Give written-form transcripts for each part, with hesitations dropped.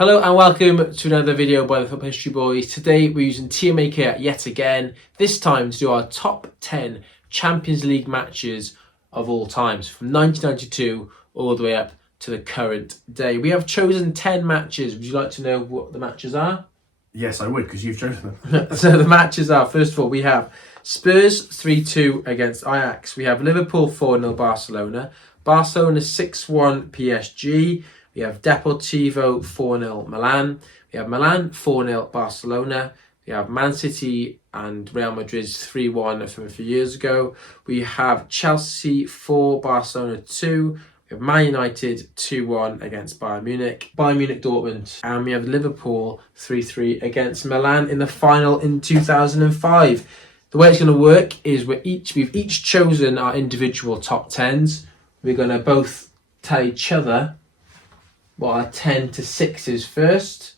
Hello and welcome to another video by the Football History Boys. Today we're using TMAker yet again, this time to do our top 10 Champions League matches of all times, from 1992 all the way up to the current day. We have chosen 10 matches. Would you like to know what the matches are? Yes, I would, because you've chosen them. So the matches are, first of all, we have Spurs 3-2 against Ajax. We have Liverpool 4-0 Barcelona. Barcelona 6-1 PSG. We have Deportivo 4-0 Milan. We have Milan 4-0 Barcelona. We have Man City and Real Madrid's 3-1 from a few years ago. We have Chelsea 4, Barcelona 2. We have Man United 2-1 against Bayern Munich. Bayern Munich Dortmund. And we have Liverpool 3-3 against Milan in the final in 2005. The way it's going to work is we've each chosen our individual top 10s. We're going to both tell each other what our 10 to 6 is first,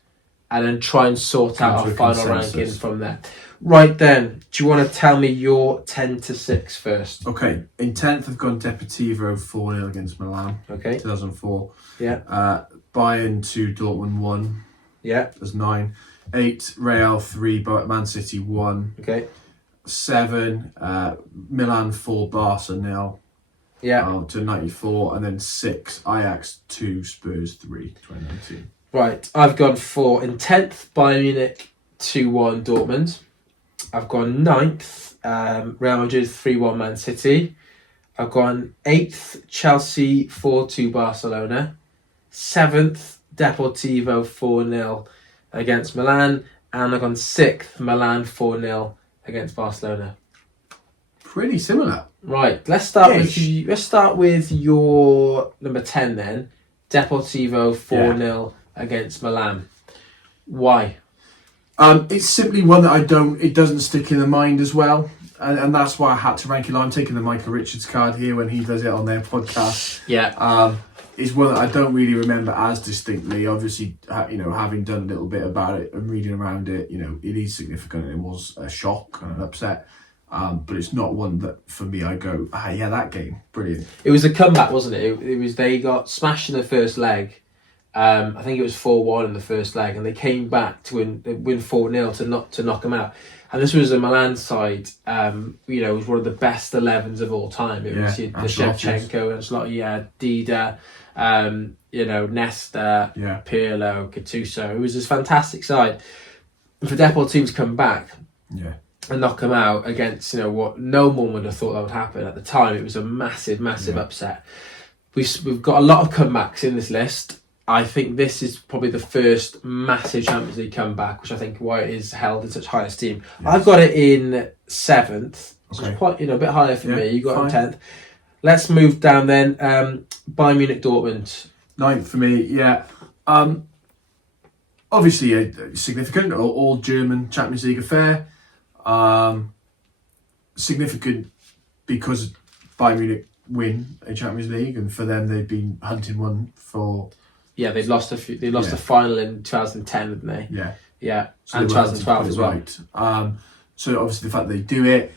and then try and sort out our final ranking from there. Right then, do you want to tell me your 10 to 6 first? Okay, in 10th I've gone Deportivo 4-0 against Milan. Okay. 2004. Yeah. Bayern 2, Dortmund 1. Yeah. That's 9. 8, Real 3, but Man City 1. Okay. 7, Milan 4, Barca 0. Yeah. To 94, and then 6, Ajax 2, Spurs 3, 2019. Right, I've gone 4. In 10th, Bayern Munich 2-1 Dortmund. I've gone 9th, Real Madrid 3-1 Man City. I've gone 8th, Chelsea 4-2 Barcelona. 7th, Deportivo 4-0 against Milan. And I've gone 6th, Milan 4-0 against Barcelona. Pretty similar. Right, let's start with your number 10 then. Deportivo 4-0 against Milan. Why? It's simply one that it doesn't stick in the mind as well. And that's why I had to rank it. I'm taking the Michael Richards card here when he does it on their podcast. Yeah. It's one that I don't really remember as distinctly. Obviously, having done a little bit about it and reading around it, it is significant. It was a shock and an upset. But it's not one that, for me, I go, yeah, that game, brilliant. It was a comeback, wasn't it? It was, they got smashed in the first leg. I think it was 4-1 in the first leg, and they came back to win 4-0 to knock them out. And this was a Milan side, it was one of the best 11s of all time. It was the Shevchenko, Ancelotti, Dida, Nesta, Pirlo, Gattuso. It was this fantastic side. And for Deportivo to come back, and knock them out against what no one would have thought that would happen at the time. It was a massive upset. We've got a lot of comebacks in this list. I think this is probably the first massive Champions League comeback, which I think why it is held in such high esteem. Yes. I've got it in 7th, which is quite a bit higher for me. You got it in 10th. Let's move down then. Bayern Munich Dortmund 9th for me. Yeah. Obviously a significant all German Champions League affair. Significant because Bayern Munich win a Champions League, and for them they've been hunting one for. Yeah, they've lost the final in 2010, didn't they? Yeah, so and 2012 as well. Right. So obviously the fact that they do it,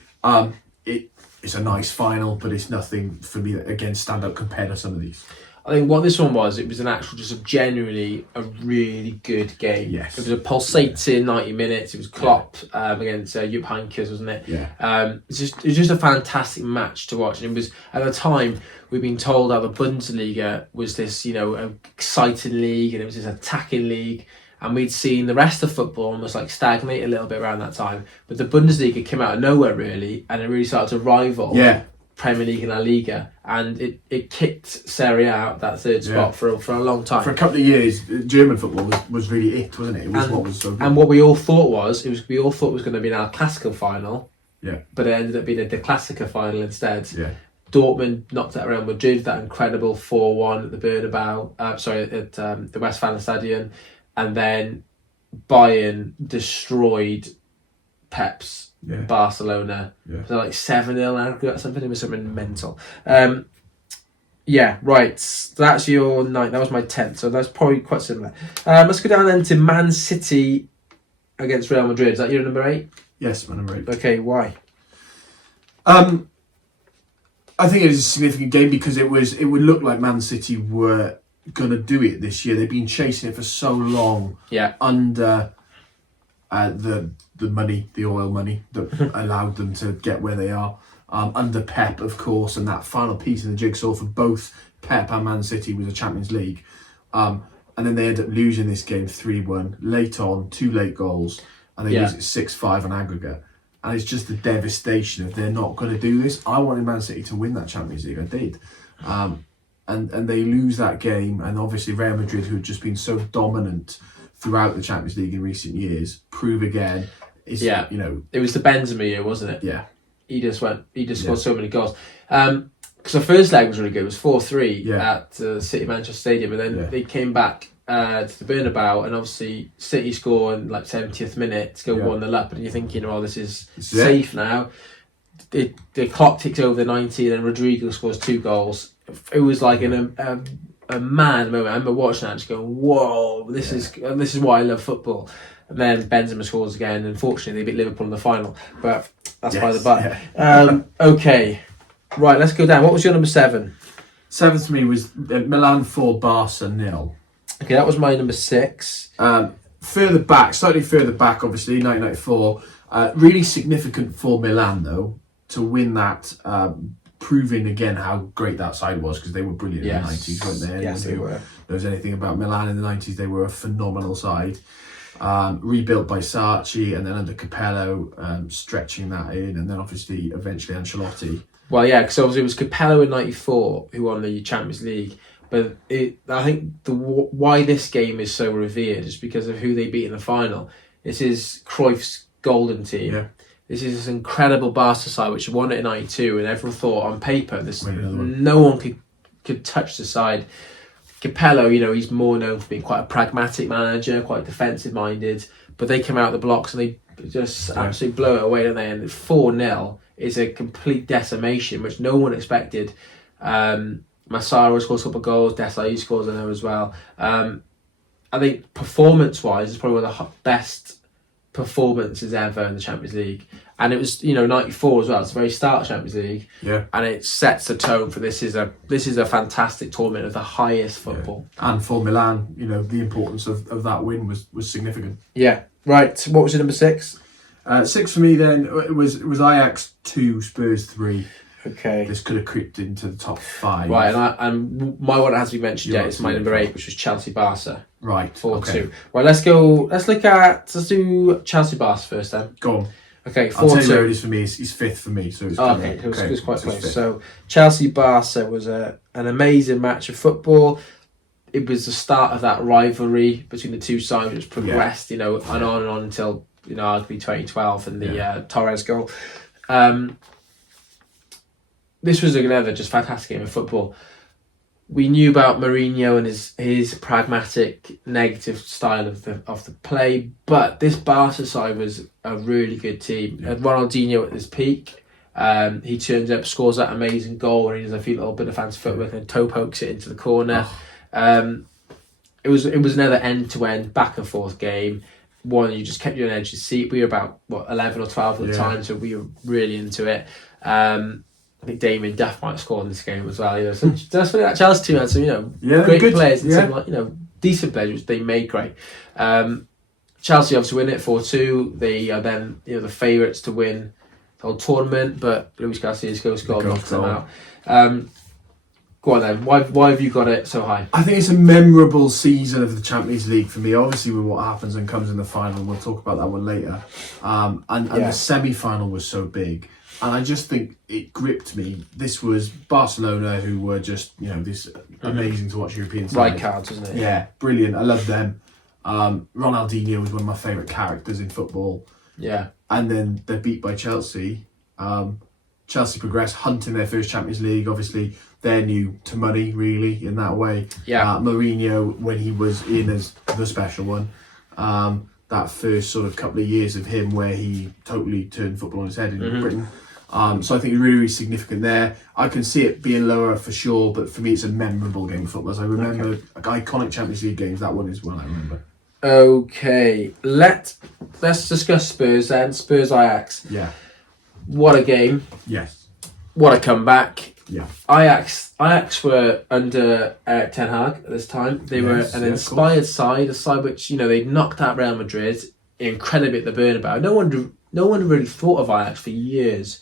it's a nice final, but it's nothing for me that again stand out compared to some of these. I think what this one was, it was an actual, genuinely a really good game. Yes. It was a pulsating 90 minutes. It was Klopp against Jupp Heynckes, wasn't it? Yeah. It was just a fantastic match to watch. And it was, at the time, we've been told that the Bundesliga was this, exciting league, and it was this attacking league. And we'd seen the rest of football almost like stagnate a little bit around that time. But the Bundesliga came out of nowhere, really, and it really started to rival Premier League and La Liga, and it kicked Serie A out that third spot for a long time. For a couple of years, German football was really it, wasn't it? It was what was so good. And what we all thought was going to be an El Clasico final. Yeah. But it ended up being a De Clasico final instead. Yeah. Dortmund knocked out Real Madrid, that incredible 4-1 at the Bernabeu. At the Westfalenstadion, and then Bayern destroyed Pep's Barcelona. So like 7-0 aggregate or something. It was something mental. Right. That's your 9th. That was my 10th. So that's probably quite similar. Let's go down then to Man City against Real Madrid. Is that your number 8? Yes, my number 8. Okay, why? I think it is a significant game because it would look like Man City were going to do it this year. They've been chasing it for so long. Yeah. Under the money, the oil money that allowed them to get where they are. Under Pep, of course, and that final piece of the jigsaw for both Pep and Man City was a Champions League. And then they end up losing this game 3-1 late on, 2 late goals, and they lose it 6-5 on aggregate. And it's just the devastation of they're not going to do this. I wanted Man City to win that Champions League. I did. And they lose that game, and obviously Real Madrid, who had just been so dominant throughout the Champions League in recent years, prove again. It was the Benzema year, wasn't it? Yeah. He just scored so many goals. Because the first leg was really good. It was 4-3 at City Manchester Stadium, and then they came back to the Bernabeu, and obviously City score in like 70th minute to go 1-0 up, and you're thinking, oh, this is safe now. The clock ticks over the 90, and then Rodrigo scores 2 goals. It was like a mad moment. I remember watching that, just going, "Whoa, this is why I love football." And then Benzema scores again. Unfortunately, they beat Liverpool in the final, but that's by the by. Yeah. Okay, right. Let's go down. What was your number 7? 7 for me was Milan 4, Barca 0. Okay, that was my number 6. Slightly further back, obviously, 1994. Really significant for Milan, though, to win that, proving again how great that side was, because they were brilliant in the 90s, weren't they? Yes, they were. Knows anything about Milan in the 90s, they were a phenomenal side. Rebuilt by Sarci, and then under Capello, stretching that in, and then obviously eventually Ancelotti. Well, yeah, because obviously it was Capello in '94 who won the Champions League. But I think why this game is so revered is because of who they beat in the final. This is Cruyff's golden team. Yeah. This is this incredible Barca side which won it in '92, and everyone thought on paper no one could touch the side. Capello, he's more known for being quite a pragmatic manager, quite defensive minded, but they come out the blocks and they just absolutely blow it away, don't they? And 4-0 is a complete decimation, which no one expected. Massaro scores a couple of goals, Desailly scores another as well. I think performance-wise, it's probably one of the best performances ever in the Champions League. And it was, 94 as well. It's the very start of Champions League. Yeah. And it sets the tone for this is a fantastic tournament of the highest football. Yeah. And for Milan, the importance of that win was significant. Yeah. Right. What was your number 6? 6 for me then it was Ajax 2, Spurs 3. Okay. This could have creeped into the top 5. Right, and my one hasn't been mentioned yet. It's my number 8, which was Chelsea Barca. Right. 4-2. Okay. Right, let's do Chelsea Barca first then. Go on. Okay, 4-2. I'll tell you where it is for me. It's 5th for me. So it's it was quite close. So Chelsea Barca was an amazing match of football. It was the start of that rivalry between the two sides, which progressed, and on until arguably 2012 and the Torres goal. This was another just fantastic game of football. We knew about Mourinho and his pragmatic, negative style of the play, but this Barca side was a really good team. Ronaldinho at his peak, he turns up, scores that amazing goal, and he does a little bit of fancy footwork and toe pokes it into the corner. It was another end-to-end, back-and-forth game. One, you just kept you on edge of your seat. We were about 11 or 12 at the time, so we were really into it. I think Damien Duff might have scored in this game as well. So that's really that Chelsea team had some, great good players and some decent players, which they made great. Chelsea obviously win it 4-2. They are then the favourites to win the whole tournament, but Luis Garcia's goal knocks them out. Go on then. Why have you got it so high? I think it's a memorable season of the Champions League for me. Obviously, with what happens and comes in the final, we'll talk about that one later. And the semi-final was so big. And I just think it gripped me. This was Barcelona, who were just, this amazing to watch European side. Right cards, wasn't it? Yeah, brilliant. I love them. Ronaldinho was one of my favourite characters in football. Yeah. And then they're beat by Chelsea. Chelsea progress, hunting their first Champions League. Obviously, they're new to money, really, in that way. Yeah. Mourinho, when he was in as the special one, that first sort of couple of years of him where he totally turned football on its head in Britain. So I think it's really, really significant there. I can see it being lower for sure, but for me it's a memorable game of football. As I remember iconic Champions League games, that one is one I remember. Okay, let's discuss Spurs then. Spurs Ajax. Yeah. What a game. Yes. What a comeback. Yeah. Ajax were under Erik Ten Hag at this time. They were an inspired side, a side which, they knocked out Real Madrid incredibly at the Bernabeu. No one really thought of Ajax for years.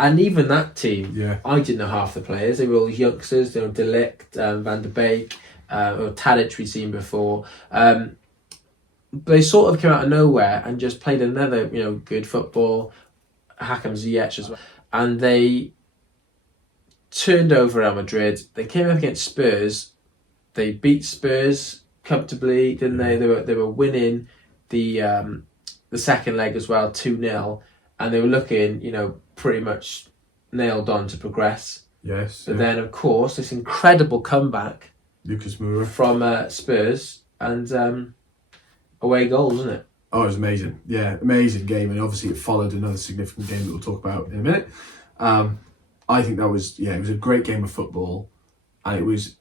And even that team, I didn't know half the players. They were all youngsters. They were De Ligt, Van der Beek, or Tadic we've seen before. They sort of came out of nowhere and just played another, good football. Hakim Ziyech as well. And they turned over Real Madrid. They came up against Spurs. They beat Spurs comfortably, didn't they? They were winning the second leg as well, 2-0. And they were looking, pretty much nailed on to progress. Yes. But then, of course, this incredible comeback Lucas Moura from Spurs and away goals, wasn't it? Oh, it was amazing. Yeah, amazing game. And obviously it followed another significant game that we'll talk about in a minute. I think that was, it was a great game of football. And it was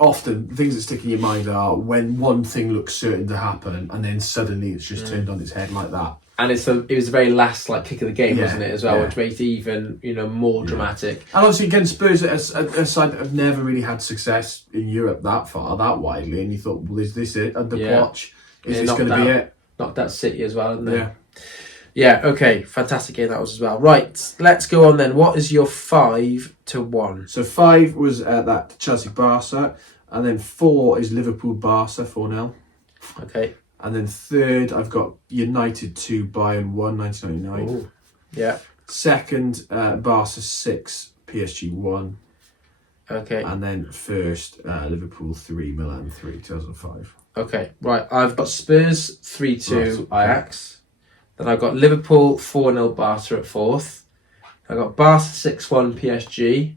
often, things that stick in your mind are when one thing looks certain to happen and then suddenly it's just turned on its head like that. And it was the very last kick of the game, wasn't it, as well, which makes it even more dramatic. And obviously against Spurs, a side that have never really had success in Europe that widely, and you thought, well, is this it? Under Poch, is this going to be it? Knocked out City as well, didn't they? Yeah. Yeah. Okay. Fantastic game that was as well. Right. Let's go on then. What is your 5-1? So 5 was that Chelsea Barca, and then 4 is Liverpool Barca 4-0. Okay. And then 3rd, I've got United 2, Bayern 1, 1999. Ooh. Yeah. 2nd, Barca 6, PSG 1. Okay. And then 1st, Liverpool 3, Milan 3, 2005. Okay. Right. I've got Spurs 3-2 Ajax. Then I've got Liverpool 4-0 Barca at 4th. I've got Barca 6-1 PSG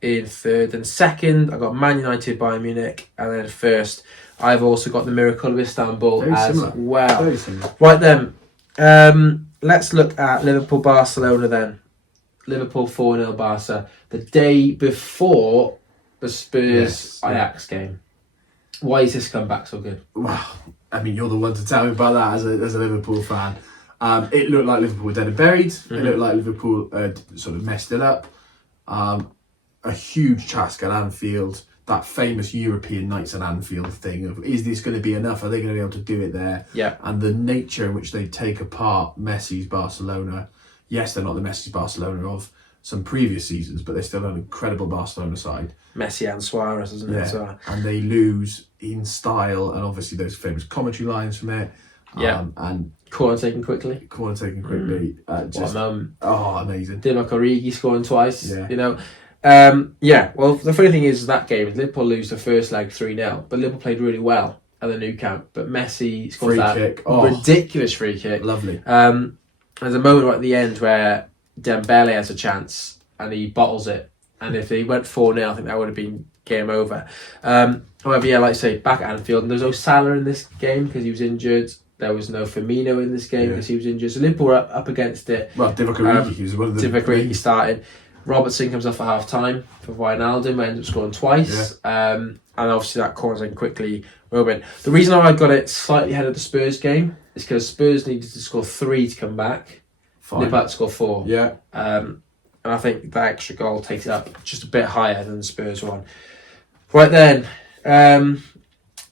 in 3rd. And 2nd, I've got Man United Bayern Munich. And then 1st, I've also got the Miracle of Istanbul well. Very similar. Right then, let's look at Liverpool-Barcelona then. Liverpool 4-0 Barca. The day before the Spurs-Ajax game. Why is this comeback so good? Well, I mean, you're the one to tell me about that as a Liverpool fan. It looked like Liverpool were dead and buried. Mm-hmm. It looked like Liverpool had sort of messed it up. A huge task at Anfield. That famous European nights at Anfield thing of, is this going to be enough? Are they going to be able to do it there? Yeah. And the nature in which they take apart Messi's Barcelona. Yes, they're not the Messi's Barcelona of some previous seasons, but they're still an incredible Barcelona side. Messi and Suarez, isn't it? So. And they lose in style, and obviously those famous commentary lines from it. Yeah. And corner taken quickly. What a moment. Oh, amazing. Divock Origi scoring twice. Yeah. Well, the funny thing is that game, Liverpool lose the first leg 3-0, but Liverpool played really well at the Nou Camp. But Messi scored ridiculous free kick. Lovely. There's a moment right at the end where Dembele has a chance and he bottles it. And if he went 4-0, I think that would have been game over. However, like I say, back at Anfield, and there's no Salah in this game because he was injured. There was no Firmino in this game because he was injured. So Liverpool were up against it. Well, Divock Origi was one of the... Divock Origi started. Robertson comes off at half time for Wijnaldum, ends up scoring twice. And obviously that corner taken quickly. Robin. The reason I got it slightly ahead of the Spurs game is because Spurs needed to score 3 to come back. Liverpool had to score 4. Yeah. And I think that extra goal takes it up just a bit higher than the Spurs one. Right then.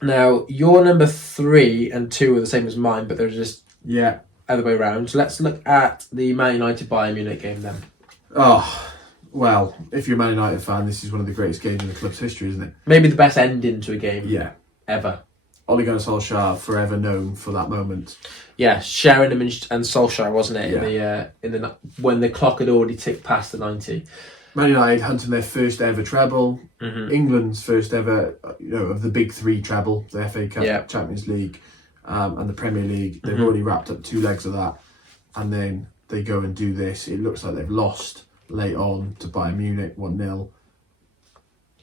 Now, your number 3 and 2 are the same as mine, but they're just other way around. So let's look at the Man United Bayern Munich game then. Oh, well, if you're a Man United fan, this is one of the greatest games in the club's history, isn't it? Maybe the best ending to a game ever. Ole Gunnar Solskjaer, forever known for that moment. Yeah, Sheringham and Solskjaer, wasn't it? In the when the clock had already ticked past the 90. Man United hunting their first ever treble, England's first ever, of the big 3 treble, the FA Cup, Champions League, and the Premier League. They've already wrapped up 2 legs of that, and then they go and do this. It looks like they've lost late on to Bayern Munich 1-0.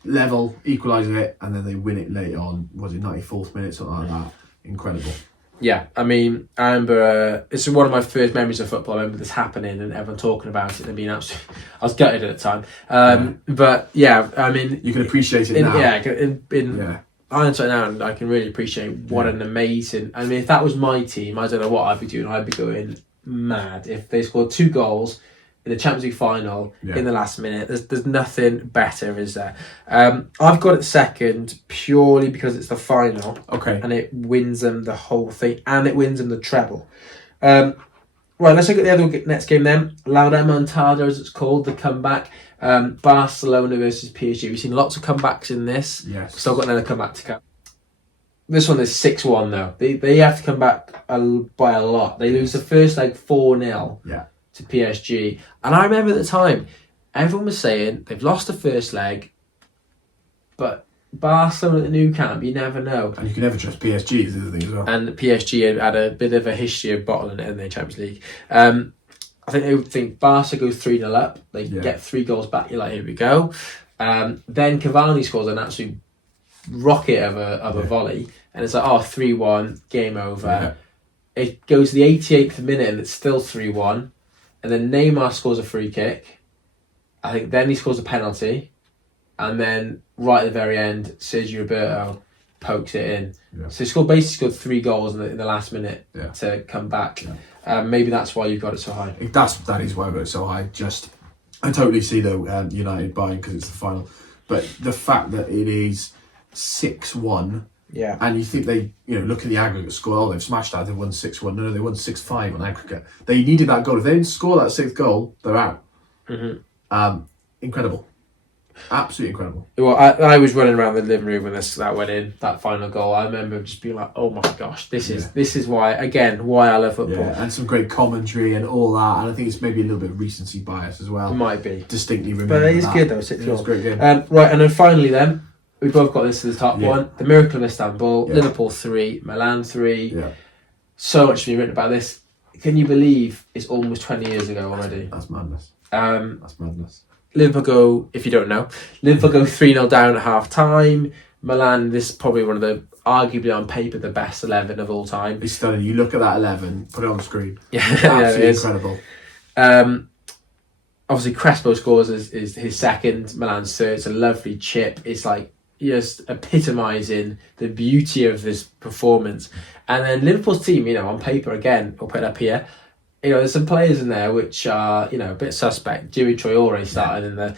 Level, equalise it, and then they win it late on. Was it 94th minute, something like that? Incredible. Yeah, I mean, I remember it's one of my first memories of football. I remember this happening and everyone talking about it and being absolutely. I was gutted at the time, but I mean, you can appreciate it now. Yeah, hindsight now, and I can really appreciate what an amazing. I mean, if that was my team, I don't know what I'd be doing. I'd be going mad if they scored 2 goals in the Champions League final Yeah. in the last minute. There's nothing better, is there? I've got it second purely because it's the final. Okay. And it wins them the whole thing, and it wins them the treble. Right, let's look at the other next game then. La Remontada, as it's called, the comeback. Barcelona versus PSG. We've seen lots of comebacks in this. Yes. Still got another comeback to come. This one is 6-1 though. They have to come back by a lot. They lose the first leg 4-0 to PSG. And I remember at the time, everyone was saying they've lost the first leg, but Barcelona at the new camp, you never know. And you can never trust PSG, is the thing as well. And PSG had a bit of a history of bottling it in the Champions League. I think they would think Barca go 3-0 up. They get 3 goals back. You're like, here we go. Then Cavani scores an absolute rocket of a volley. And it's like, 3-1, game over. Yeah. It goes to the 88th minute and it's still 3-1. And then Neymar scores a free kick. I think then he scores a penalty. And then right at the very end, Sergio Roberto pokes it in. Yeah. So he basically scored 3 goals in the last minute to come back. Yeah. Maybe that's why you've got it so high. That is why I got it so high. I totally see though United buying because it's the final, but the fact that it is 6-1, and you think they look at the aggregate score. They've smashed that. They won 6-1. No, they won 6-5 on aggregate. They needed that goal. If they didn't score that 6th goal, they're out. Mm-hmm. Incredible. Absolutely incredible. Well, I was running around the living room when that went in, that final goal. I remember just being like, "Oh my gosh, this is why I love football." Yeah, and some great commentary and all that. And I think it's maybe a little bit of recency bias as well. It might be. Distinctly remember. But it is good though. 6-0. It's a great game. Right, and then finally, then we both got this to the top one: the Miracle of Istanbul, Liverpool 3, Milan 3. Yeah. So much to be written about this. Can you believe it's almost 20 years ago already? That's madness. That's madness. Liverpool go, if you don't know, 3-0 down at half time. Milan, this is probably one of the, arguably on paper, the best 11 of all time. It's stunning. You look at that 11, put it on the screen. Yeah, Absolutely incredible. Obviously, Crespo scores is his second, Milan's third. It's a lovely chip. It's like just epitomising the beauty of this performance. And then Liverpool's team, on paper, again, we'll put it up here. There's some players in there which are, a bit suspect. Dewey Traore started in the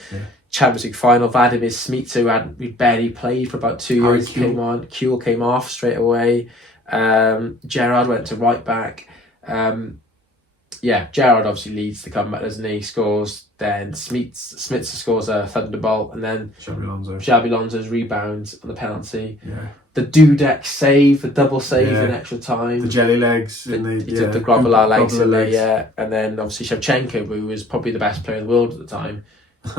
Champions League final. Vladimir Smica, who barely played for about 2 years, came on. Kuhl came off straight away. Gerrard went to right back. Gerrard obviously leads the comeback, doesn't he? Scores. Then Smitzer scores a thunderbolt. And then Xabi Alonso's rebounds on the penalty. Yeah. The Dudek save, the double save in extra time. The jelly legs. He took the Grobbelaar legs in there, and then obviously Shevchenko, who was probably the best player in the world at the time,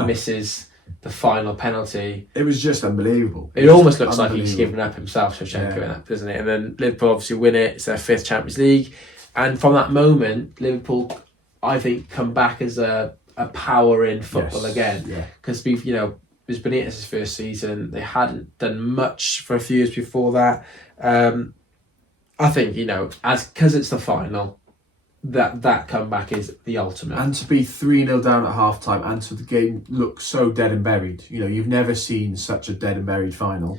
misses the final penalty. It was just unbelievable. It almost looks like he's given up himself, Shevchenko, in that, doesn't it? And then Liverpool obviously win it. It's their 5th Champions League. And from that moment, Liverpool, I think, come back as a power in football again. Because we've, it was Benitez's first season. They hadn't done much for a few years before that. I think, because it's the final, that comeback is the ultimate. And to be 3-0 down at half time and to the game look so dead and buried. You've never seen such a dead and buried final.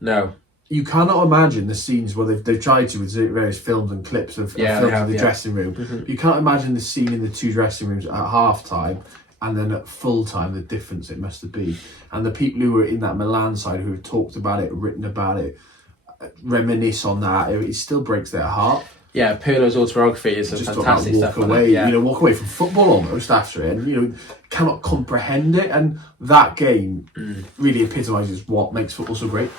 No. You cannot imagine the scenes where they've tried to with various films and clips of films in the dressing room. Mm-hmm. You can't imagine the scene in the 2 dressing rooms at half time and then at full time, the difference it must have been. And the people who were in that Milan side who have talked about it, written about it, reminisce on that, it still breaks their heart. Yeah, Pirlo's autobiography is some fantastic stuff. Walk away from football almost after it, and cannot comprehend it. And that game really epitomises what makes football so great.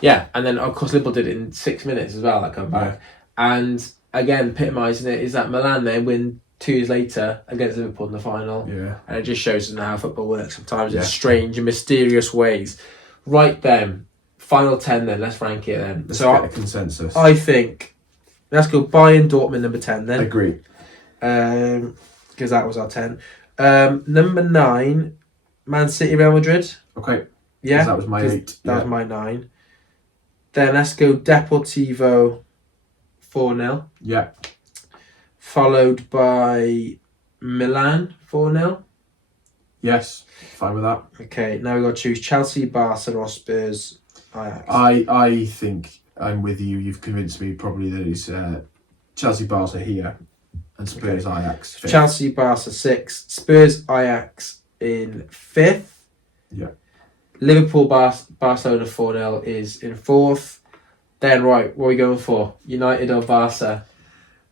Yeah, and then of course Liverpool did it in 6 minutes as well. That comeback, and again epitomising it is that Milan then win 2 years later against Liverpool in the final. Yeah, and it just shows us how football works sometimes in strange and mysterious ways. Right then, final 10. Then let's rank it. Then let's get a consensus. I think. Let's go Bayern, Dortmund, number 10 then. Agree. Because that was our 10. Number 9, Man City, Real Madrid. Okay. Yeah. That was my 8. That was my 9. Then let's go Deportivo, 4-0. Yeah. Followed by Milan, 4-0. Yes. Fine with that. Okay, now we've got to choose Chelsea, Barcelona, or Spurs, Ajax. I think I'm with you. You've convinced me probably that it's Chelsea, Barca here. And Spurs, Ajax. 5th. Chelsea, Barca 6th. Spurs, Ajax in 5th. Yeah. Liverpool, Barcelona 4-0 is in 4th. Then, right, what are we going for? United or Barca?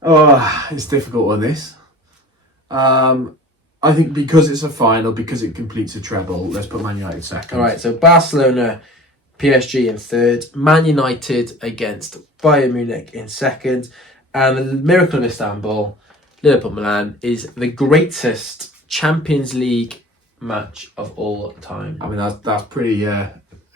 Oh, it's difficult on this. I think because it's a final, because it completes a treble, let's put Man United second. All right, so Barcelona, PSG in 3rd. Man United against Bayern Munich in 2nd. And the Miracle in Istanbul, Liverpool Milan, is the greatest Champions League match of all time. I mean, that's pretty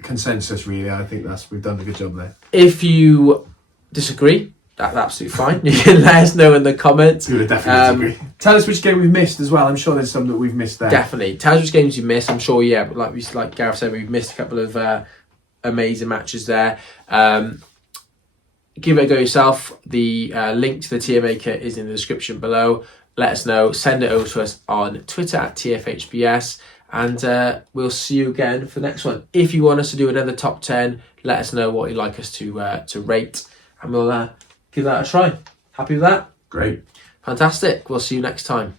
consensus, really. I think we've done a good job there. If you disagree, that's absolutely fine. You can let us know in the comments. We would definitely disagree. Tell us which game we've missed as well. I'm sure there's some that we've missed there. Definitely. Tell us which games you missed. I'm sure, yeah, but like Gareth said, we've missed a couple of amazing matches there. Give it a go yourself. The link to the tier maker is in the description below. Let us know. Send it over to us on Twitter at TFHBS. And we'll see you again for the next one. If you want us to do another top 10, let us know what you'd like us to rate. And we'll give that a try. Happy with that? Great. Fantastic. We'll see you next time.